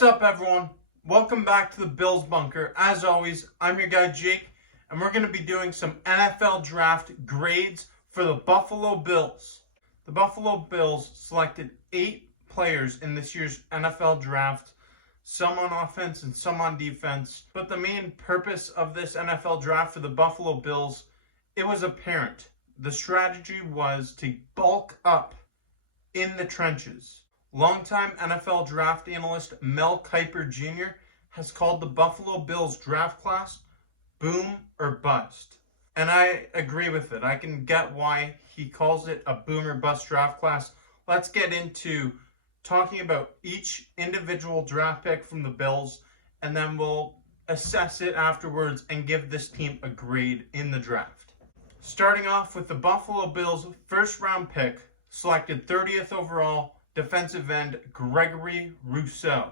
What's up, everyone? Welcome back to the Bills Bunker. As always, I'm your guy Jake, and we're going to be doing some NFL draft grades for the Buffalo Bills. The Buffalo Bills selected 8 players in this year's NFL draft, some on offense and some on defense. But the main purpose of this NFL draft for the Buffalo Bills, it was apparent. The strategy was to bulk up in the trenches. Longtime NFL draft analyst Mel Kiper Jr. has called the Buffalo Bills draft class boom or bust. And I agree with it. I can get why he calls it a boom or bust draft class. Let's get into talking about each individual draft pick from the Bills, and then we'll assess it afterwards and give this team a grade in the draft. Starting off with the Buffalo Bills' first round pick, selected 30th overall, defensive end Gregory Rousseau.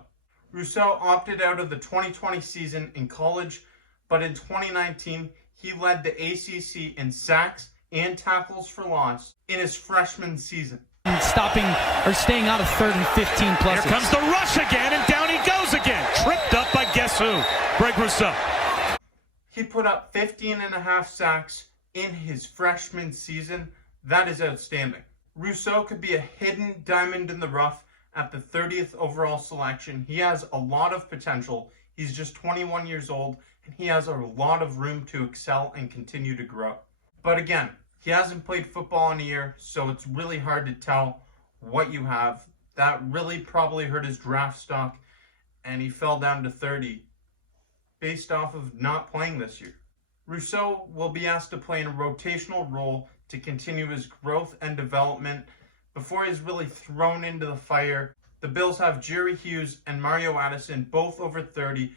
Rousseau opted out of the 2020 season in college, but in 2019, he led the ACC in sacks and tackles for loss in his freshman season. Stopping or staying out of 3rd and 15 plus. Here comes the rush again, and down he goes again. Tripped up by guess who? Greg Rousseau. He put up 15.5 sacks in his freshman season. That is outstanding. Rousseau could be a hidden diamond in the rough at the 30th overall selection. He has a lot of potential. He's just 21 years old, and he has a lot of room to excel and continue to grow. But again, he hasn't played football in a year, so it's really hard to tell what you have. That really probably hurt his draft stock, and he fell down to 30 based off of not playing this year. Rousseau will be asked to play in a rotational role to continue his growth and development before he's really thrown into the fire. The Bills have Jerry Hughes and Mario Addison, both over 30,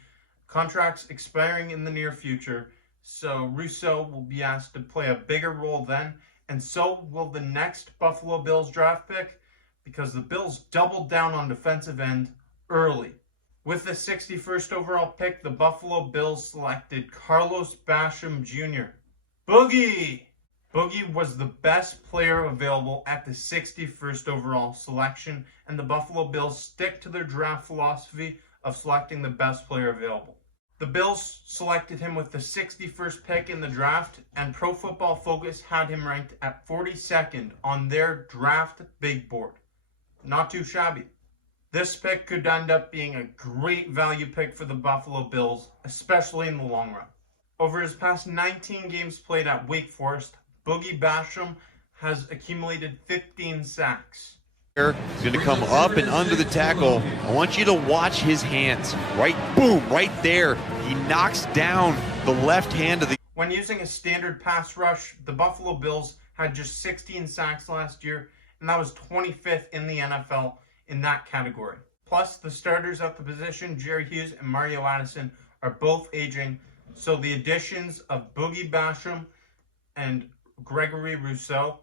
contracts expiring in the near future, so Rousseau will be asked to play a bigger role then, and so will the next Buffalo Bills draft pick, because the Bills doubled down on defensive end early. With the 61st overall pick, the Buffalo Bills selected Carlos Basham Jr. Boogie was the best player available at the 61st overall selection, and the Buffalo Bills stick to their draft philosophy of selecting the best player available. The Bills selected him with the 61st pick in the draft, and Pro Football Focus had him ranked at 42nd on their draft big board. Not too shabby. This pick could end up being a great value pick for the Buffalo Bills, especially in the long run. Over his past 19 games played at Wake Forest, Boogie Basham has accumulated 15 sacks. He's going to come up and under the tackle. I want you to watch his hands. Right, boom, right there. He knocks down the left hand of the... When using a standard pass rush, the Buffalo Bills had just 16 sacks last year, and that was 25th in the NFL in that category. Plus, the starters at the position, Jerry Hughes and Mario Addison, are both aging, so the additions of Boogie Basham and Gregory Rousseau,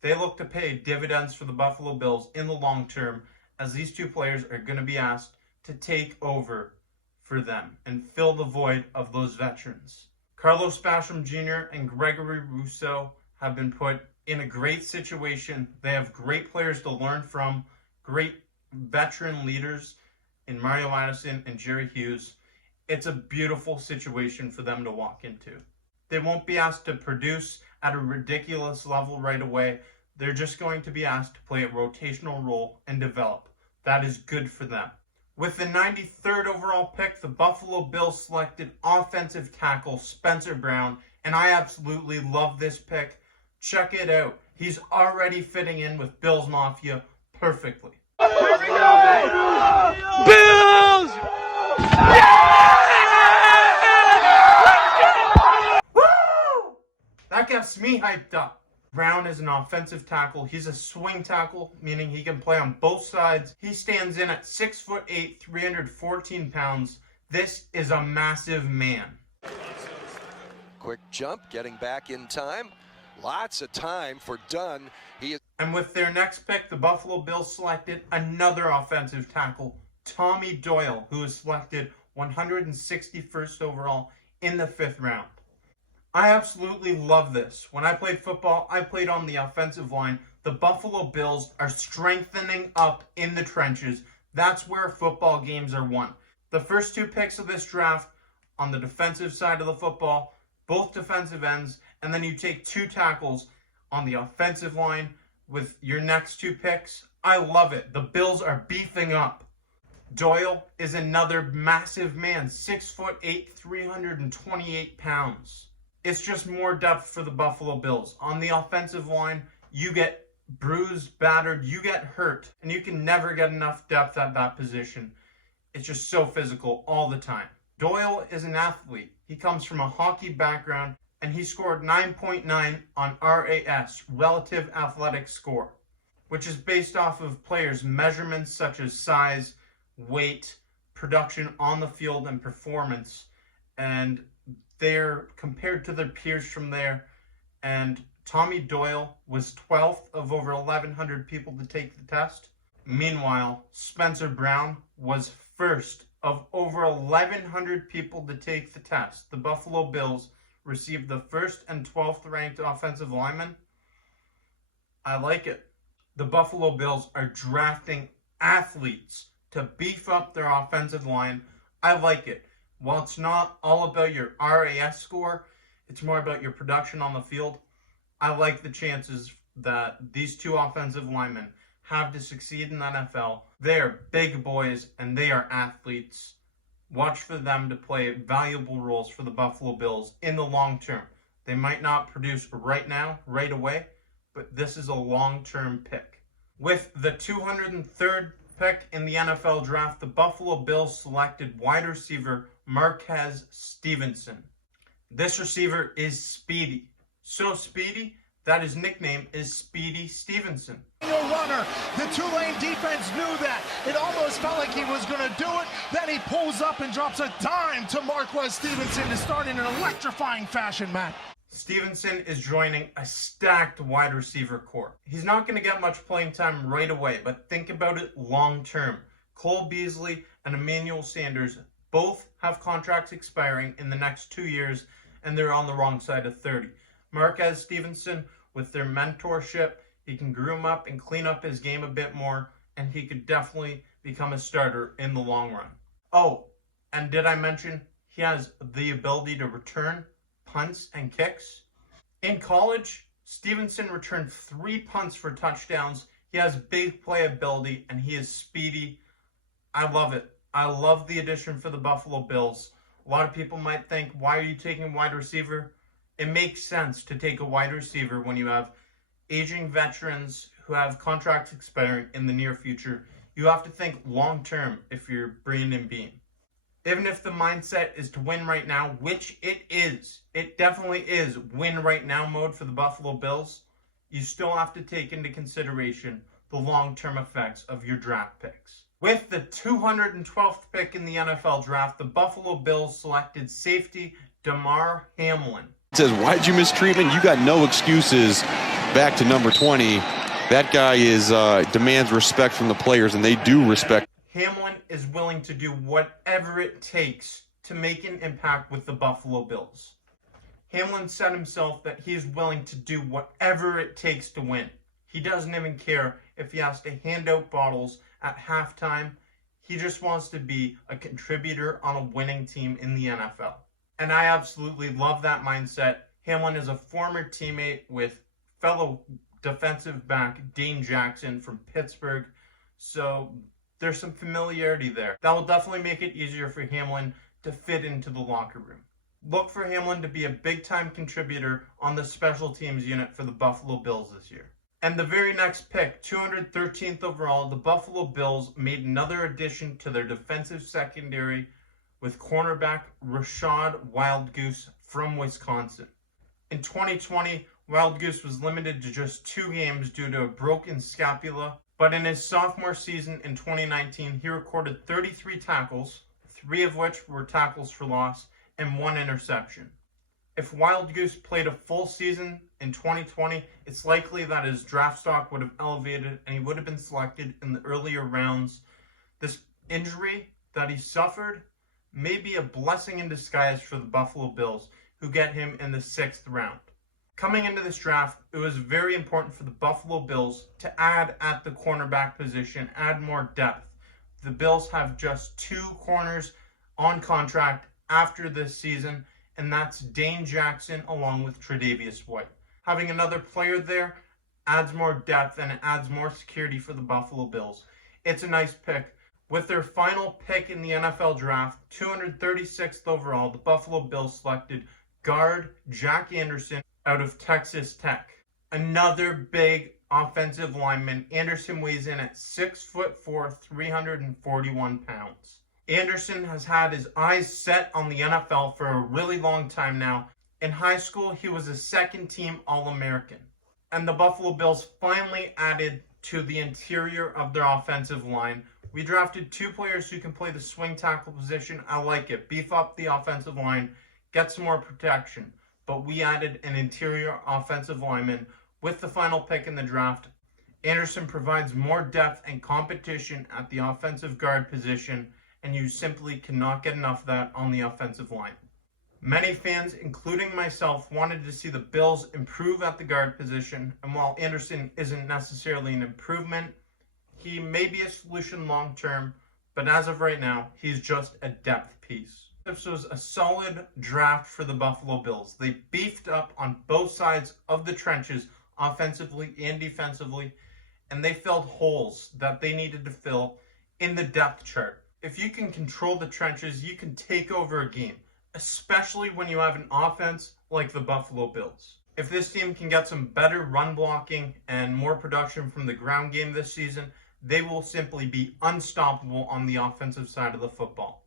they look to pay dividends for the Buffalo Bills in the long term, as these two players are going to be asked to take over for them and fill the void of those veterans. Carlos Basham Jr. and Gregory Rousseau have been put in a great situation. They have great players to learn from, great veteran leaders in Mario Addison and Jerry Hughes. It's a beautiful situation for them to walk into. They won't be asked to produce at a ridiculous level right away. They're just going to be asked to play a rotational role and develop. That is good for them. With the 93rd overall pick, the Buffalo Bills selected offensive tackle Spencer Brown, and I absolutely love this pick. Check it out. He's already fitting in with Bills Mafia perfectly. Bills! That gets me hyped up. Brown is an offensive tackle. He's a swing tackle, meaning he can play on both sides. He stands in at 6'8", 314 pounds. This is a massive man. Quick jump, getting back in time. Lots of time for Dunn. And with their next pick, the Buffalo Bills selected another offensive tackle, Tommy Doyle, who was selected 161st overall in the 5th round. I absolutely love this. When I played football, I played on the offensive line. The Buffalo Bills are strengthening up in the trenches. That's where football games are won. The first 2 picks of this draft on the defensive side of the football, both defensive ends, and then you take 2 tackles on the offensive line with your next 2 picks. I love it. The Bills are beefing up. Doyle is another massive man, 6'8", 328 pounds. It's just more depth for the Buffalo Bills. On the offensive line, you get bruised, battered, you get hurt, and you can never get enough depth at that position. It's just so physical all the time. Doyle is an athlete. He comes from a hockey background, and he scored 9.9 on RAS, Relative Athletic Score, which is based off of players' measurements such as size, weight, production on the field, and performance. And they're compared to their peers from there. And Tommy Doyle was 12th of over 1,100 people to take the test. Meanwhile, Spencer Brown was first of over 1,100 people to take the test. The Buffalo Bills received the 1st and 12th ranked offensive linemen. I like it. The Buffalo Bills are drafting athletes to beef up their offensive line. I like it. While it's not all about your RAS score, it's more about your production on the field. I like the chances that these 2 offensive linemen have to succeed in the NFL. They are big boys and they are athletes. Watch for them to play valuable roles for the Buffalo Bills in the long term. They might not produce right now, right away, but this is a long-term pick. With the 203rd pick in the NFL draft, the Buffalo Bills selected wide receiver Marquez Stevenson. This receiver is speedy. So speedy that his nickname is Speedy Stevenson. Runner. The Tulane defense knew that. It almost felt like he was going to do it. Then he pulls up and drops a dime to Marquez Stevenson to start in an electrifying fashion, Matt. Stevenson is joining a stacked wide receiver core. He's not going to get much playing time right away, but think about it long term. Cole Beasley and Emmanuel Sanders both have contracts expiring in the next 2 years, and they're on the wrong side of 30. Marquez Stevenson, with their mentorship, he can groom up and clean up his game a bit more, and he could definitely become a starter in the long run. Oh, and did I mention he has the ability to return punts and kicks? In college, Stevenson returned 3 punts for touchdowns. He has big playability, and he is speedy. I love it. I love the addition for the Buffalo Bills. A lot of people might think, why are you taking a wide receiver? It makes sense to take a wide receiver when you have aging veterans who have contracts expiring in the near future. You have to think long term if you're Brandon Beane. Even if the mindset is to win right now, which it is, it definitely is win right now mode for the Buffalo Bills, you still have to take into consideration the long-term effects of your draft picks. With the 212th pick in the NFL draft, the Buffalo Bills selected safety Damar Hamlin. It says, why'd you miss treatment? You got no excuses. Back to number 20. That guy demands respect from the players, and they do respect. Hamlin is willing to do whatever it takes to make an impact with the Buffalo Bills. Hamlin said himself that he is willing to do whatever it takes to win. He doesn't even care if he has to hand out bottles at halftime. He just wants to be a contributor on a winning team in the NFL. And I absolutely love that mindset. Hamlin is a former teammate with fellow defensive back Dane Jackson from Pittsburgh. So there's some familiarity there. That will definitely make it easier for Hamlin to fit into the locker room. Look for Hamlin to be a big-time contributor on the special teams unit for the Buffalo Bills this year. And the very next pick, 213th overall, the Buffalo Bills made another addition to their defensive secondary with cornerback Rashad Wildgoose from Wisconsin. In 2020, Wildgoose was limited to just 2 games due to a broken scapula, but in his sophomore season in 2019, he recorded 33 tackles, 3 of which were tackles for loss, and 1 interception. If Wildgoose played a full season in 2020, it's likely that his draft stock would have elevated and he would have been selected in the earlier rounds. This injury that he suffered may be a blessing in disguise for the Buffalo Bills, who get him in the 6th round. Coming into this draft, it was very important for the Buffalo Bills to add at the cornerback position, add more depth. the Bills have just 2 corners on contract after this season, and that's Dane Jackson along with Tre'Davious White. Having another player there adds more depth and it adds more security for the Buffalo Bills. It's a nice pick. With their final pick in the NFL draft, 236th overall, the Buffalo Bills selected guard Jack Anderson out of Texas Tech. Another big offensive lineman. Anderson weighs in at 6'4", 341 pounds. Anderson has had his eyes set on the NFL for a really long time now. In high school, he was a second-team All-American. And the Buffalo Bills finally added to the interior of their offensive line. We drafted 2 players who can play the swing tackle position. I like it. Beef up the offensive line, get some more protection. But we added an interior offensive lineman with the final pick in the draft. Anderson provides more depth and competition at the offensive guard position, and you simply cannot get enough of that on the offensive line. Many fans, including myself, wanted to see the Bills improve at the guard position, and while Anderson isn't necessarily an improvement, he may be a solution long term, but as of right now, he's just a depth piece. This was a solid draft for the Buffalo Bills. They beefed up on both sides of the trenches, offensively and defensively, and they filled holes that they needed to fill in the depth chart. If you can control the trenches, you can take over a game, especially when you have an offense like the Buffalo Bills. If this team can get some better run blocking and more production from the ground game this season, they will simply be unstoppable on the offensive side of the football.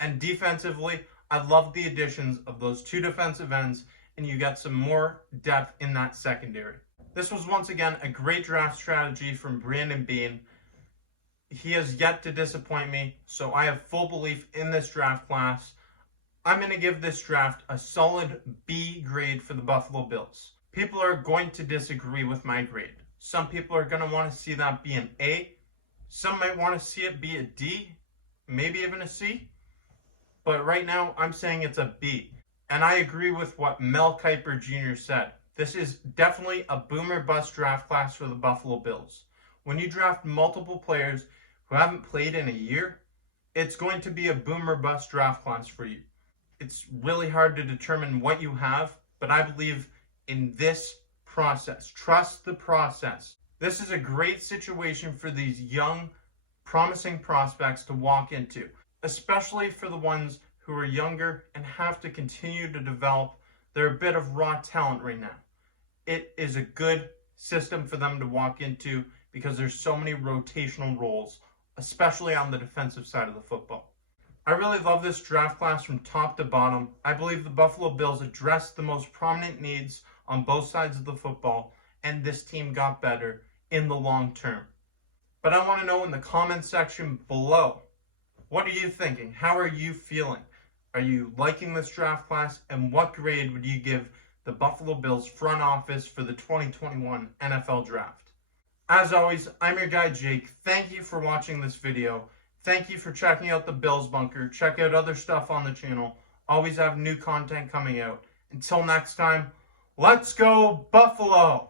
And defensively, I love the additions of those 2 defensive ends, and you get some more depth in that secondary. This was once again a great draft strategy from Brandon Beane. He has yet to disappoint me, so I have full belief in this draft class. I'm going to give this draft a solid B grade for the Buffalo Bills. People are going to disagree with my grade. Some people are going to want to see that be an A. Some might want to see it be a D, maybe even a C. But right now, I'm saying it's a B. And I agree with what Mel Kiper Jr. said. This is definitely a boomer bust draft class for the Buffalo Bills. When you draft multiple players who haven't played in a year, it's going to be a boomer bust draft class for you. It's really hard to determine what you have, but I believe in this process. Trust the process. This is a great situation for these young, promising prospects to walk into, especially for the ones who are younger and have to continue to develop. They're a bit of raw talent right now. It is a good system for them to walk into because there's so many rotational roles, especially on the defensive side of the football. I really love this draft class from top to bottom. I believe the Buffalo Bills addressed the most prominent needs on both sides of the football, and this team got better in the long term. But I want to know in the comments section below, what are you thinking? How are you feeling? Are you liking this draft class? And what grade would you give the Buffalo Bills front office for the 2021 NFL Draft? As always, I'm your guy Jake. Thank you for watching this video. Thank you for checking out the Bills Bunker. Check out other stuff on the channel. Always have new content coming out. Until next time, let's go Buffalo!